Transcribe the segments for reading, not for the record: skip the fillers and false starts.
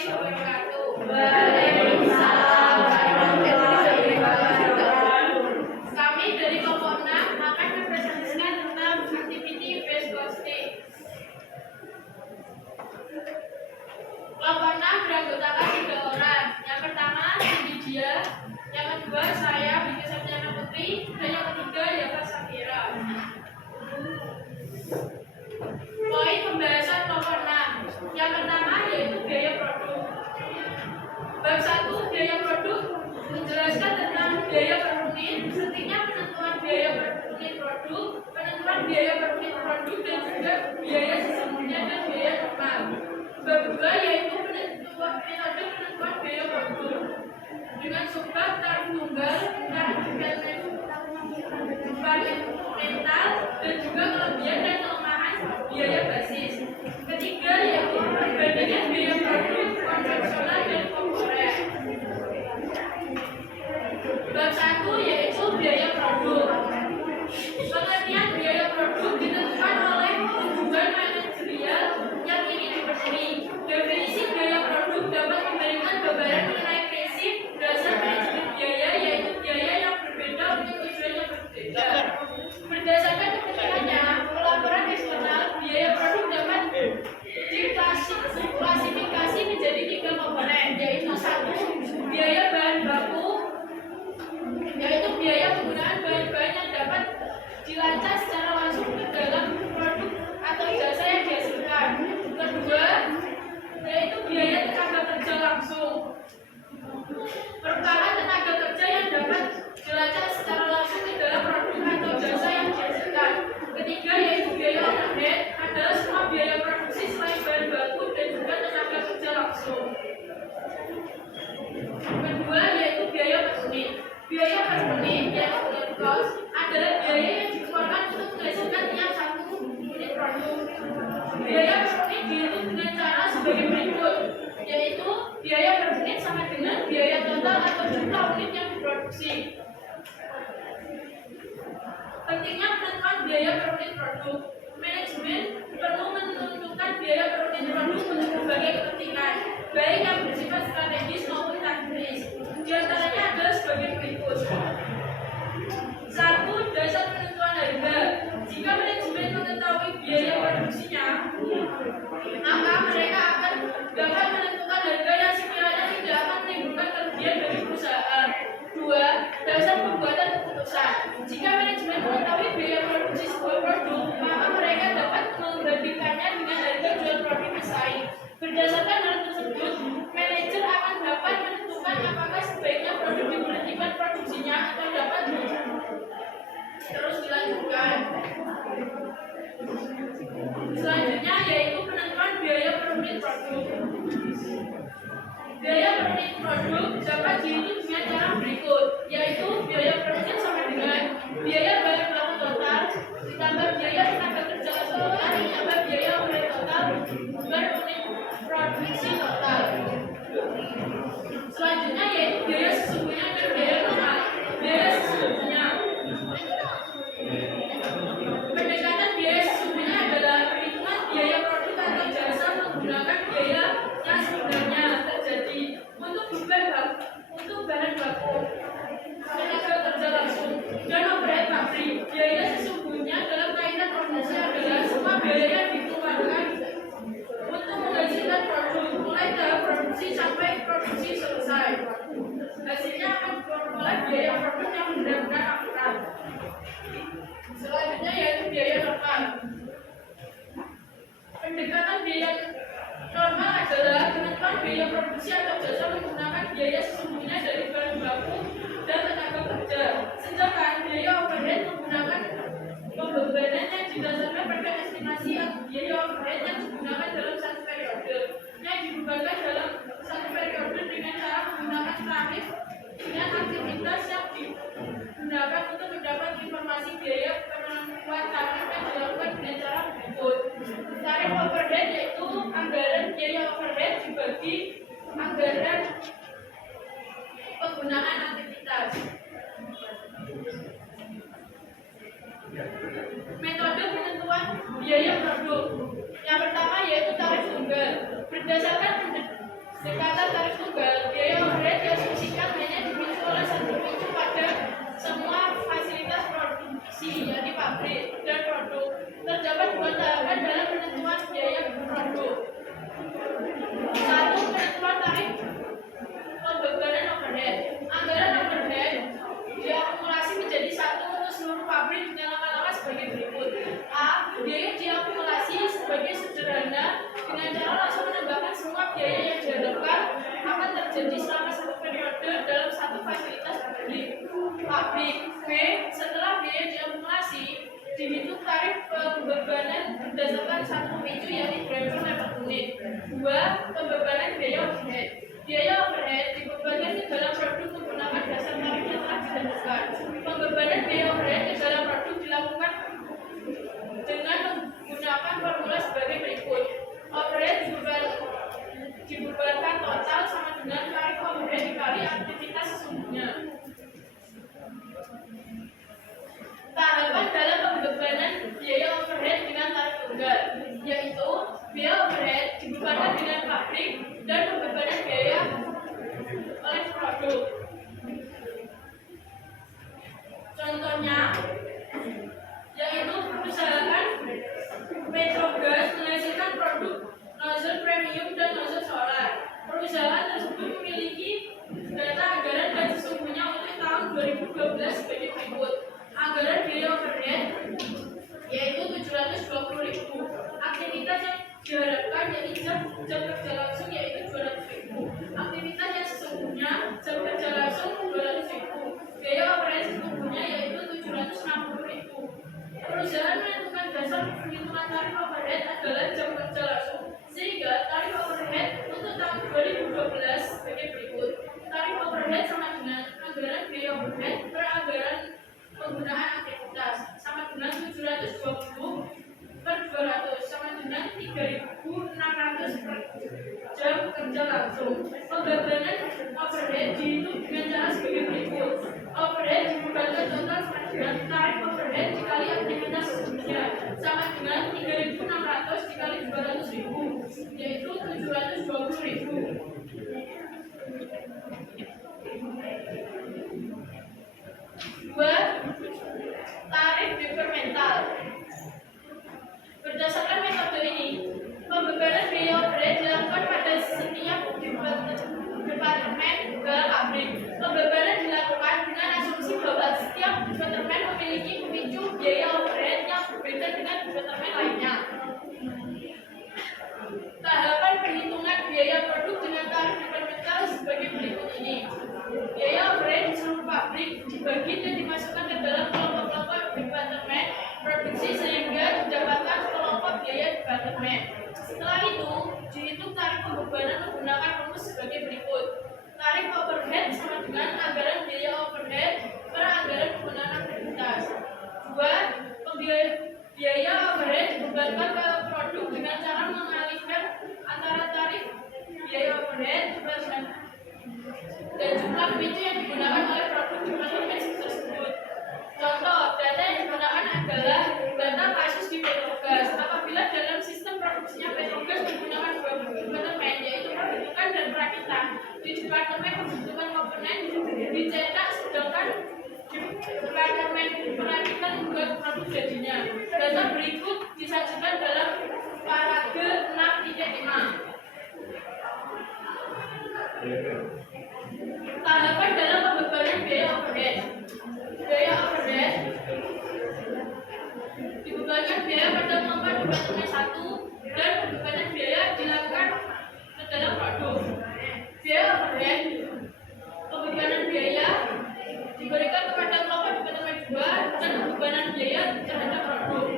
wabarakatuh. Waalaikumsalam warahmatullahi wabarakatuh. Kami dari kelompok 6 akan mempresentasikan tentang activity based costing. Kelompok 6 beranggotakan 3 orang. Yang pertama Lydia, yang kedua saya Bika Septiana Putri, dan yang ketiga Yava Safira. Poin pembahasan kelompok 6. Yang pertama yaitu biaya produk. Bab 1 biaya produk menjelaskan tentang biaya per unit, pentingnya penentuan biaya per unit produk, penentuan biaya per unit produk, dan juga biaya sesungguhnya dan biaya normal. Bab 2 yaitu metode penentuan biaya produk dengan subbab tarif tunggal, tarif fundamental, dan juga kelebihan dan kelemahan biaya basis. Ketiga yaitu perbandingan biaya produk konvensional dan komponen. Bab 1 yaitu biaya produk. Pengertian biaya produk ditentukan oleh tujuan manajerial yang ingin dipenuhi. Definisi biaya produk dapat memberikan gambaran mengenai prinsip dasar manajemen biaya, yaitu biaya yang berbeda untuk tujuan yang berbeda. Berdasarkan kepentingannya, pelaporan eksternal biaya produk dapat diklasifikasi menjadi 3 komponen, yaitu 1. Biaya bahan baku, yaitu biaya penggunaan bahan-bahan yang dapat dilacak secara langsung ke dalam produk atau jasa yang dihasilkan. Kedua, yaitu biaya tenaga kerja langsung, merupakan tenaga kerja yang dapat dilacak secara langsung ke dalam produk atau jasa yang dihasilkan. Ketiga, yaitu biaya overhead, adalah semua biaya produksi selain bahan baku dan juga tenaga kerja langsung. Kedua, yaitu biaya per unit. Biaya per unit, yaitu unit cost, adalah biaya yang dikeluarkan untuk menghasilkan tiap satu unit produk. Biaya per unit dihitung dengan cara sebagai berikut, yaitu biaya per unit sama dengan biaya total atau jumlah unit yang diproduksi. Pentingnya penentuan biaya per unit produk. Manajemen perlu menentukan biaya per unit produk untuk berbagai kepentingan, baik yang bersifat strategis maupun taktis. Di antaranya adalah sebagai berikut. 1. Dasar penentuan harga. Jika manajemen mengetahui biaya produksinya, maka mereka akan dapat menentukan harga yang sekiranya tidak akan menimbulkan kerugian bagi perusahaan. 2. Dasar pembuatan keputusan. Jika manajemen mengetahui biaya produksi sebuah produk, maka mereka dapat membandingkannya dengan harga jual produk pesaing. Berdasarkan hal tersebut, manajer akan dapat menentukan apakah sebaiknya produk diberhentikan produksinya atau dapat terus dilanjutkan. Selanjutnya yaitu penentuan biaya per unit produk. Biaya per unit produk dapat dihitung dengan cara berikut, yaitu biaya per unit sama dengan biaya bahan baku total ditambah biaya tenaga kerja keseluruhan ditambah biaya overhead total per unit produksi total. Selanjutnya yaitu biaya sesungguhnya dan biaya normal. Biaya sesungguhnya, pendekatan biaya sesungguhnya adalah perhitungan biaya produk atau jasa menggunakan biaya yang sebenarnya terjadi untuk bahan baku, tenaga kerja langsung, dan overhead pabrik. Biaya sesungguhnya dalam kaitan produksi adalah semua biaya yang dikeluarkan untuk menghasilkan produk, mulai tahap produksi sampai produksi selesai. Hasilnya akan diperoleh biaya produk yang benar-benar akurat. Selanjutnya yaitu biaya normal. Pendekatan biaya normal adalah penentuan biaya produksi atau jasa menggunakan biaya sesungguhnya dari bahan baku dan tenaga kerja. Sedangkan biaya overhead menggunakan pembebanan yang didasarkan pada estimasi biaya overhead yang digunakan dalam satu periode, yang dibebankan dalam satu periode dengan cara menggunakan tarif dengan aktivitas yang digunakan untuk mendapat informasi biaya. Penentuan tarif yang dilakukan dengan cara berikut. Tarif overhead yaitu anggaran biaya overhead dibagi anggaran penggunaan aktivitas. Metode penentuan biaya produk. Yang pertama yaitu tarif tunggal. Berdasarkan produk. Satu, penentuan tarif pembebanan overhead. Anggaran overhead diakumulasi menjadi satu untuk seluruh pabrik dengan lama-lama sebagai berikut. A. Biaya diakumulasi sebagai sederhana dengan cara langsung menambahkan semua biaya yang diharapkan akan terjadi selama satu periode dalam satu fasilitas pabrik. B. Setelah biaya diakumulasi, dihitung tarif pembebanan berdasarkan satu pemicu yakni driver per unit. 2. Pembebanan biaya overhead. Biaya overhead dibebankan ke dalam produk menggunakan dasar tarif yang telah ditentukan. Pembebanan biaya overhead ke dalam produk dilakukan dengan menggunakan formula sebagai berikut. Overhead dibebankan total sama dengan tarif overhead dikali aktivitas sesungguhnya. Tahapan dalam pembebanan biaya overhead dengan tarif tunggal, yaitu biaya overhead dibebankan dengan pabrik dan pembebanan biaya oleh produk. Contohnya, yaitu perusahaan Petrogas menghasilkan produk nozzle premium dan nozzle solar. Perusahaan tersebut memiliki data anggaran dan sesungguhnya untuk tahun 2012 sebagai berikut. Anggaran biaya overhead yaitu 720.000. Aktivitas yang diharapkan yaitu jam kerja langsung yaitu 200.000. Aktivitas yang sesungguhnya jam kerja langsung 200.000. Biaya overhead sesungguhnya yaitu 760.000. Perusahaan menentukan dasar penghitungan tarif overhead adalah jam kerja langsung, sehingga tarif overhead untuk tahun 2012 sebagai berikut. Tarif overhead sama dengan anggaran biaya overhead per anggaran penggunaan aktivitas sama dengan 720 per 200 sama dengan 3.600 per jam kerja langsung. Pembebanan overhead dihitung dengan cara sebagai berikut. Overhead dibebankan total sama dengan tarif overhead dikali aktivitas sesungguhnya sama dengan 3.600 dikali 200.000 yaitu 720.000. Dua, tarif departemental. Berdasarkan metode ini, pembebanan biaya overhead dilakukan pada setiap departemen dalam pabrik. Pembebanan dilakukan dengan asumsi bahwa setiap departemen memiliki pemicu biaya overhead yang berbeda dengan departemen lainnya. Tahapan perhitungan biaya produk dengan tarif departemental sebagai berikut ini. Biaya overhead di seluruh pabrik dibagi dan dimasukkan ke dalam kelompok-kelompok departemen produksi sehingga didapatkan kelompok biaya departemen. Setelah itu, dihitung tarif pembebanan menggunakan rumus sebagai berikut. Tarif overhead sama dengan anggaran biaya overhead per anggaran penggunaan aktivitas. 2. Biaya overhead dibebankan ke produk dengan cara mengalihkan antara tarif biaya overhead dan jumlah pemicu yang digunakan oleh produk departemen tersebut. Contoh, data yang digunakan adalah data kasus di Petrogas. Apabila dalam sistem produksinya Petrogas menggunakan dua departemen, yaitu pembentukan dan perakitan. Di departemen pembentukan komponen dicetak, sedangkan di departemen perakitan membuat produk jadinya. Data berikut disajikan dalam paragraf 6.5. Tahapan dalam pembebanan biaya overhead. Biaya overhead dibebankan biaya pada kelompok departemen 1 dan pembebanan biaya dilakukan ke dalam produk. Biaya overhead pembebanan biaya diberikan kepada kelompok departemen 2 dan pembebanan biaya terhadap produk.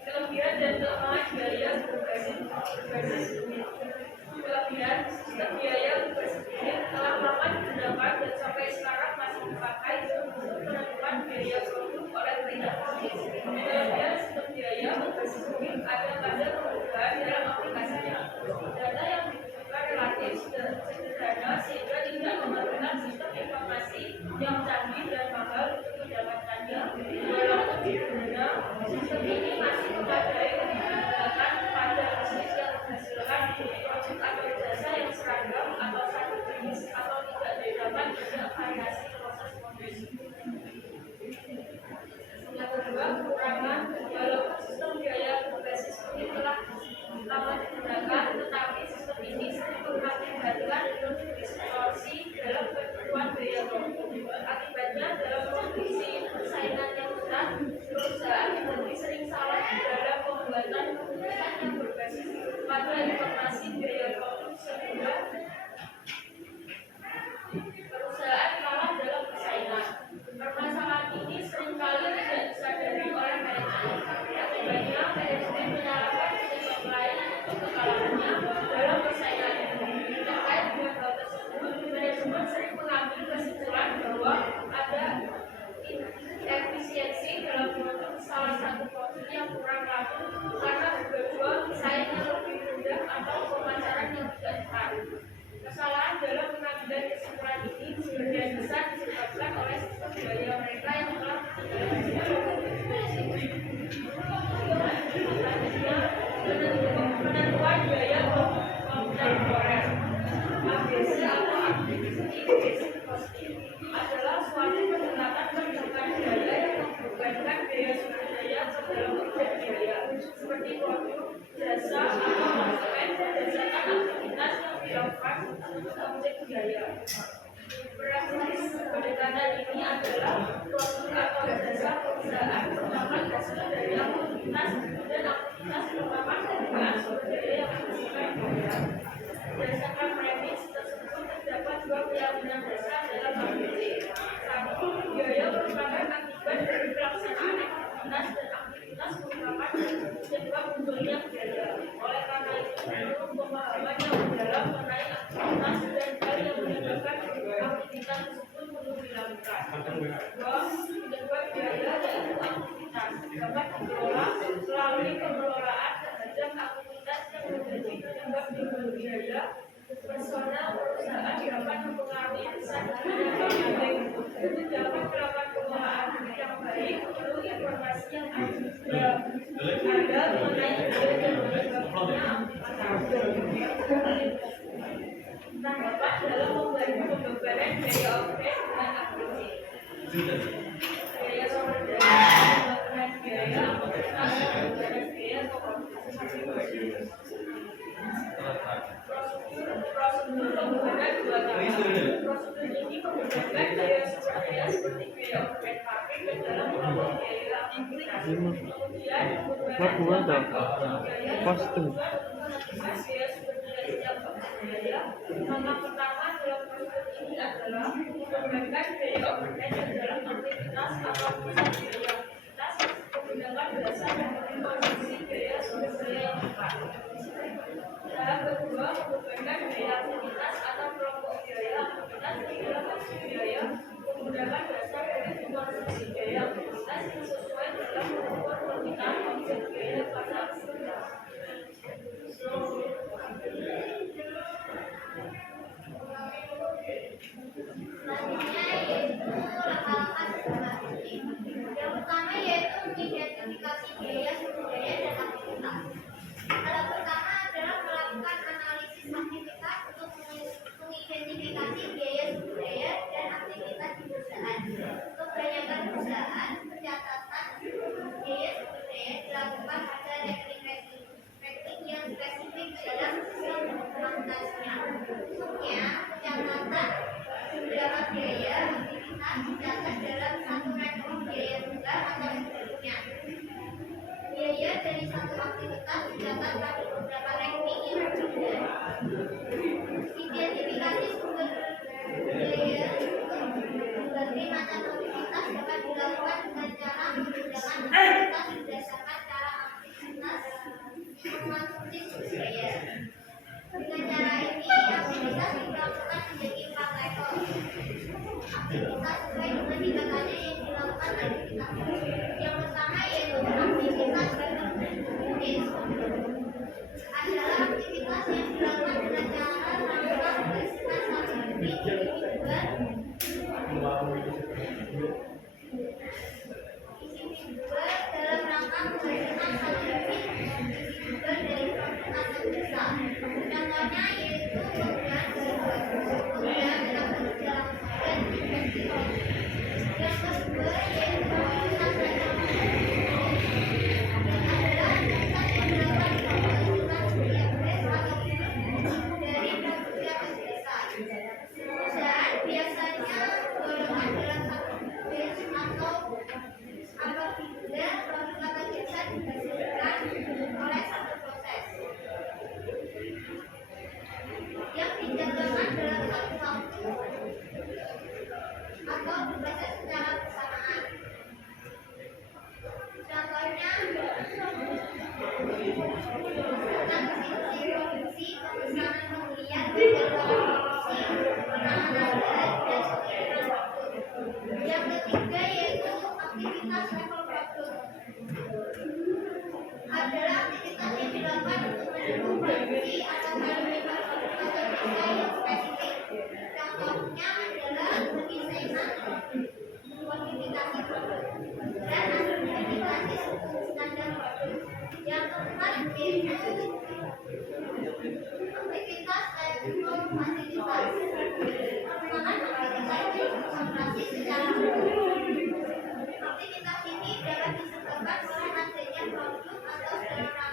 Kelebihan dan kelemahan biaya berbasis kelebihan sistem biaya berbasis unit telah lama digunakan dan sampai sekarang masih dipakai untuk penentuan biaya produk oleh pemerintah. Kelebihan sistem biaya berbasis unit ada pada kemudahan dalam aplikasinya. Data yang dibutuhkan relatif sederhana sehingga tidak memerlukan sistem informasi yang canggih dan mahal untuk mendapatkannya. Walau lebih mudah, sistem ini masih memadai untuk digunakan pada bisnis yang menghasilkan produk atau jasa yang seragam atau satu jenis atau tidak dapat dengan variasi proses produksi. seperti produk, jasa, atau konsumen berdasarkan aktivitas yang dilakukan untuk objek biaya. Pendekatan ini adalah produk atau jasa perusahaan merupakan hasil dari aktivitas dan aktivitas merupakan penggunaan sumber daya yang menghasilkan biaya. Berdasarkan premis tersebut terdapat dua keyakinan dasar dalam hal ini. Satu, biaya merupakan akibat dari pelaksanaan aktivitas dan aktivitas merupakan sebab munculnya biaya. Oleh karena itu, perlu pemahaman yang mendalam mengenai aktivitas dan hal yang menyebabkan aktivitas tersebut perlu dilakukan. Dua, penyebab biaya yaitu aktivitas dapat dikelola melalui pengelolaan terhadap aktivitas yang menjadi penyebab biaya. Personal perusahaan dapat mempengaruhi besar yang baik. Untuk dapat melakukan pengelolaan yang baik, perlu informasi yang ada mengenai biaya dan menyebabkannya aktivitas. Tanggapan dalam membantu pembebanan biaya objek dengan aktivitas. Biaya sumber daya, pembebanan biaya, aktivitas, pembebanan biaya, atau prosedur pembebanan dua tahap. Prosedur ini membebankan biaya sumber daya seperti biaya objek pabrik ke dalam kelompok biaya aktivitas. Kemudian pembebanan biaya langkah pertama dalam prosedur ini adalah membebankan biaya objek ke dalam aktivitas atau pusat biaya aktivitas menggunakan dasar dari konsumsi biaya sumber daya yang tepat. Tahap kedua, membebankan biaya aktivitas atau kelompok biaya aktivitas ke dalam konsumsi biaya menggunakan dasar dari konsumsi biaya aktivitas yang sesuai dalam kelompok permintaan objek biaya pada aktivitas. Selanjutnya yaitu langkah-langkah sistematik. Yang pertama yaitu mengidentifikasi biaya sumber daya dan aktivitas. Hal pertama adalah melakukan analisis aktivitas untuk mengidentifikasi biaya sumber daya dan aktivitas di perusahaan. Kebanyakan perusahaan pencatatan biaya sumber daya dilakukan pada rekening yang spesifik dalam sistem akuntansinya. Umumnya pencatatan beberapa biaya aktivitas dicatat dalam satu rekor biaya tunggal atau sebelumnya. Biaya dari satu aktivitas dicatat pada beberapa rekening yang berbeda. Identifikasi sumber biaya berbagai macam aktivitas dapat dilakukan dengan cara menggunakan aktivitas berdasarkan cara aktivitas mengkonsumsi sumber daya. Dengan cara ini, aktivitas dilakukan menjadi 4 level. Aktivitas sesuai dengan tingkatannya yang dilakukan aktivitas. Yang pertama yaitu aktivitas unit. Adalah aktivitas yang dilakukan dengan cara melakukan berdasarkan satu unit. Kedua, dalam rangka menghasilkan satu unit dari produk atau jasa. Contohnya yaitu penggunaan penggunaan tenaga dalam dan investigasi. Yang kedua yaitu aktivitas nasional. Adalah aktivitas yang dilakukan pembentukan biaya atau dari produksi atau jasa. Perusahaan biasanya golongan dalam satu batch atau apabila produk atau jasa dihasilkan oleh satu proses yang dijalankan dalam satu waktu atau diproses secara bersamaan. Contohnya transisi produksi, pemesanan pembelian, produksi, penanganan bahan, dan pengiriman produk. Yang ketiga yaitu aktivitas level produk. Adalah aktivitas yang dilakukan untuk mendukung produksi atau manajemen produk atau jasa yang spesifik. Contohnya adalah pendesainan, kuantifikasi produk, dan akreditasi standar produk. Yang keempat yaitu aktivitas level fasilitas. Merupakan aktivitas yang beroperasi secara umum. Aktivitas ini dapat disebabkan oleh adanya produk atau sarana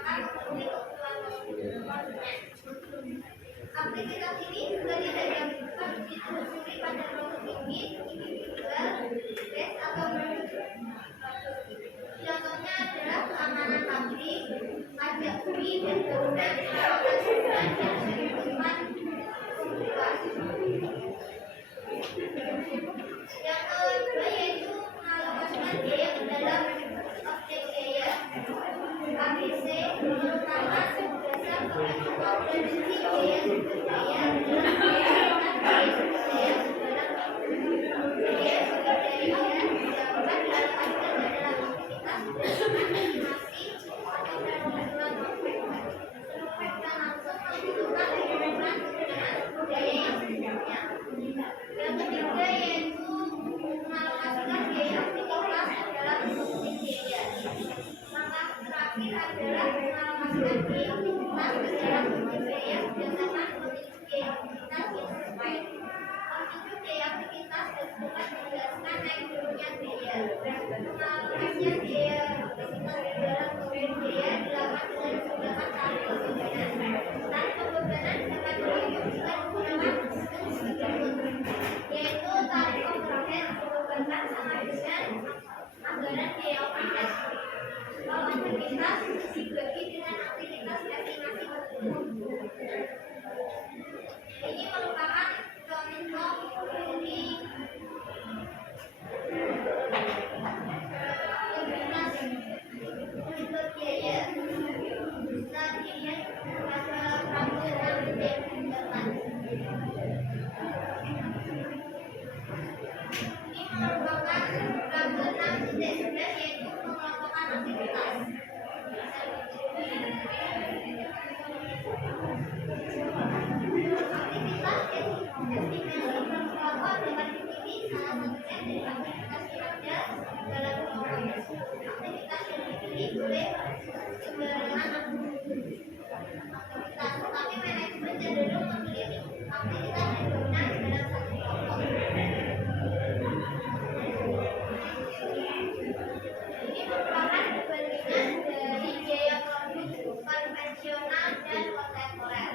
Definisi biaya sumber daya adalah biaya sumber daya sedalam biaya sumber daya dapat dialokasikan ke dalam aktivitas berdasarkan estimasi atau perhitungan konkret. Survei dan langsung menentukan penggunaan sumber daya yang sebelumnya. Yang ketiga yaitu mengalokasikan biaya aktivitas ke dalam produksi biaya. Langkah terakhir adalah mengalokasikan biaya aktivitas ke dalam produksi biaya berdasarkan magnitudo biaya aktivitas yang sesuai. Magnitudo biaya aktivitas dapat menjelaskan naik turunnya biaya. Pengalokasian biaya aktivitas ke dalam produksi biaya dilakukan dengan menggunakan tarif pembebanan. Tarif pembebanan dapat dihitung dengan menggunakan sistem berikut, yaitu tarif overhead pembebanan sama dengan anggaran biaya overhead. Kalau aktivitas dibagi dengan aktivitas estimasi tersebut. Ini merupakan contoh dari aktivitas sumber biaya. Kita dilihat pada peramuan yang depan. Ini merupakan peramuan 6.11 yaitu mengelompokkan aktivitas. Aktivitas estimasi kelompok dapat dipilih salah satunya dari aktivitas yang ada dalam kelompok tersebut. Aktivitas yang dipilih boleh sembarangan aktivitas, tetapi manajemen cenderung memilih aktivitas yang dominan dalam satu kelompok. Ini merupakan perbandingan dari biaya produk konvensional dan kontemporer.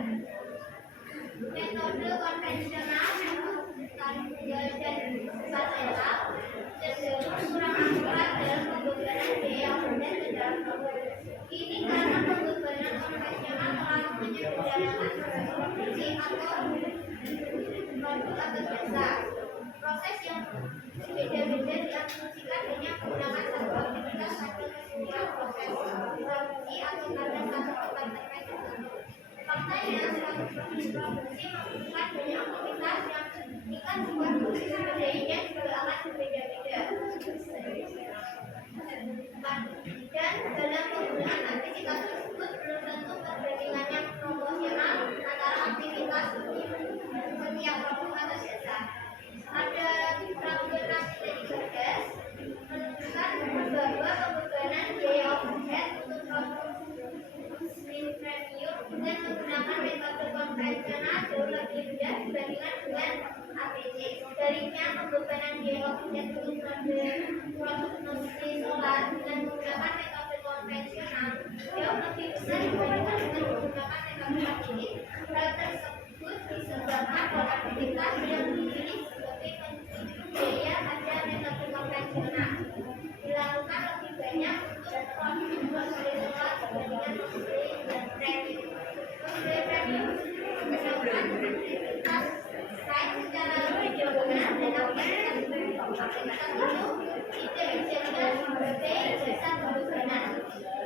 Metode konvensional tarif tunggal dan paralel cenderung kurang akurat dalam pembebanan biaya overhead ke dalam produk. Ini karena pembebanan konvensional terlalu menyederhanakan proses produksi atau produk atau jasa. Proses yang berbeda-beda diasumsikan hanya menggunakan satu aktivitas pada keseluruhan proses produksi atau pada satu tempat tertentu. Faktanya, suatu proses produksi membutuhkan banyak aktivitas yang jika sebuah proses sumber dayanya juga akan berbeda-beda. Dan dalam penggunaan aktivitas tersebut belum tentu perbandingannya proporsional antara aktivitas setiap produk atau jasa. Ada peramuan dari Gagas menunjukkan bahwa pembebanan biaya overhead untuk produk premium dengan menggunakan metode konvensional jauh lebih rendah dibandingkan dengan APC. Sebaliknya, pembebanan biaya overhead untuk produk industri solar dengan menggunakan metode konvensional jauh lebih besar dibandingkan dengan menggunakan metode APC. Hal tersebut disebabkan oleh aktivitas yang dipilih sebagai penunjuk biaya pada metode konvensional dilakukan lebih banyak untuk produk industri solar dibandingkan industri premium. Industri premium melakukan aktivitas lain secara lebih dominan dan aktivitas itu tidak dijadikan sebagai jasa pembebanan.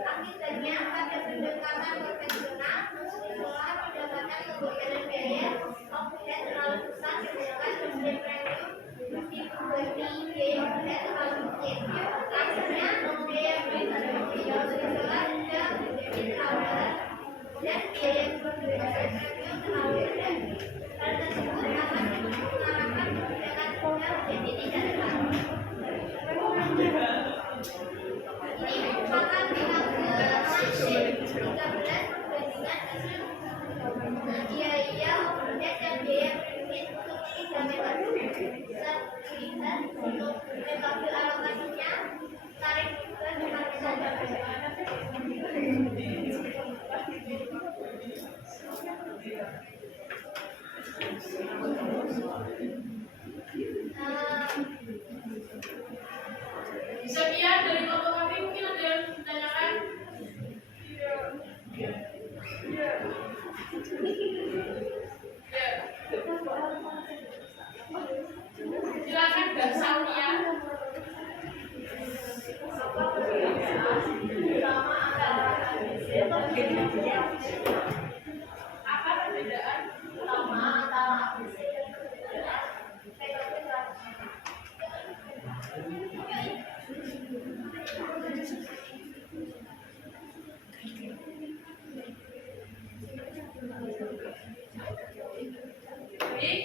Akibatnya, pada pendekatan konvensional, industri solar mendapatkan pembebanan biaya overhead terlalu besar, sedangkan industri premium dibebani biaya overhead terlalu kecil. Akhirnya, biaya industri solar rendah menjadi terlalu berat dan biaya industri premium terlalu rendah. Hal tersebut akan mengarahkan kebijakan tunggal menjadi tidak tepat. Ini merupakan metode Manchin 13 perbandingan hasil biaya overhead dan biaya premium untuk tiga metode. Bisa dilihat untuk metode alokasinya, tarif juga dapat saja. Sekian dari kelompok kami, mungkin ada yang ditanyakan? Silakan Mbak Saulia. Apa? Baik,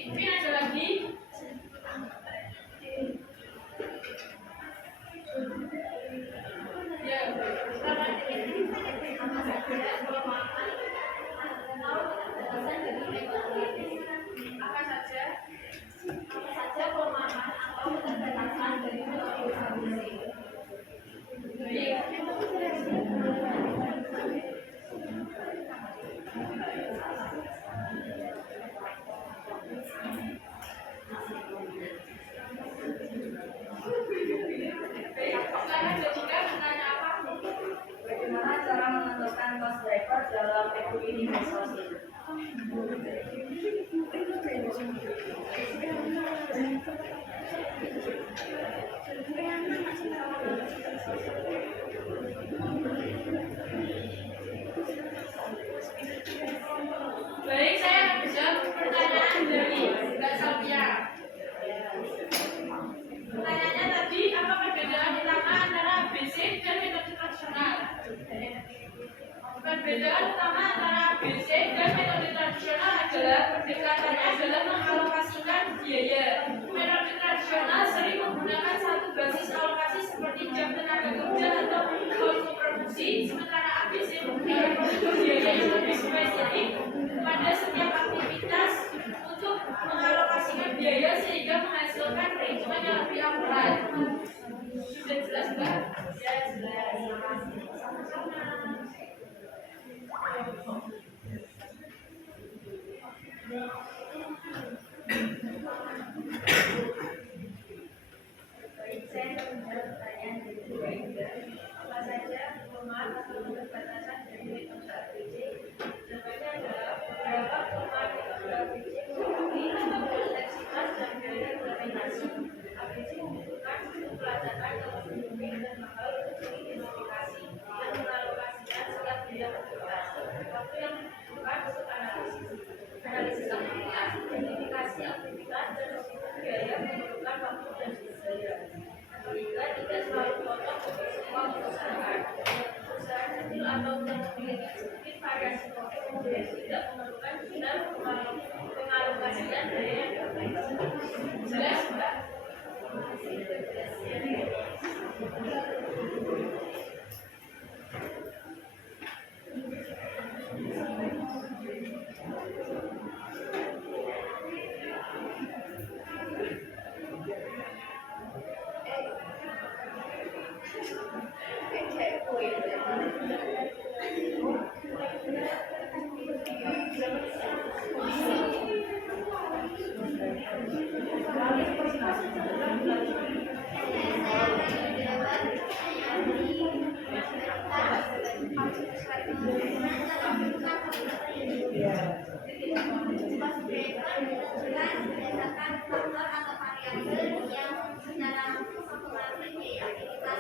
mungkin ada lagi. Ya, apa saja? Baik, silakan Jessica bertanya apa? Bagaimana cara menentukan bus driver dalam ekonomi investasi? Baik, saya akan menjawab pertanyaan dari Mbak Sofia. Pertanyaannya tadi, apa perbedaan utama antara basic dan metode tradisional? Perbedaan utama antara basic dan metode tradisional adalah pendekatannya adalah mengalokasikan biaya. Metode tradisional sering menggunakan satu basis alokasi seperti jam tenaga kerja atau volume produksi, sementara ABC menggunakan biaya yang lebih spesifik pada setiap aktivitas untuk mengalokasikan biaya sehingga menghasilkan perhitungan yang lebih akurat. Sudah jelas, Mbak? Ya, jelas. Baik, saya akan menjawab pertanyaan dari Bu Aida. Apa saja kelemahan atau keterbatasan dari metode ABC? Jawabannya adalah beberapa kelemahan metode ABC seperti kompleksitas dan biaya implementasi. ABC membutuhkan sistem pelacakan yang lebih rumit dan mahal untuk mengidentifikasi dan mengalokasikan setiap biaya aktivitas. Waktu yang dibutuhkan untuk analisis aktivitas, identifikasi aktivitas dan risiko biaya memerlukan waktu dan sumber daya. Ketiga, tidak selalu cocok untuk semua perusahaan. Perusahaan kecil atau yang memiliki sedikit variasi profit mungkin tidak memerlukan benar pengalokasian daya yang terbaik. Jelas, Mbak? Berdasarkan faktor atau variabel yang secara langsung mempengaruhi biaya aktivitas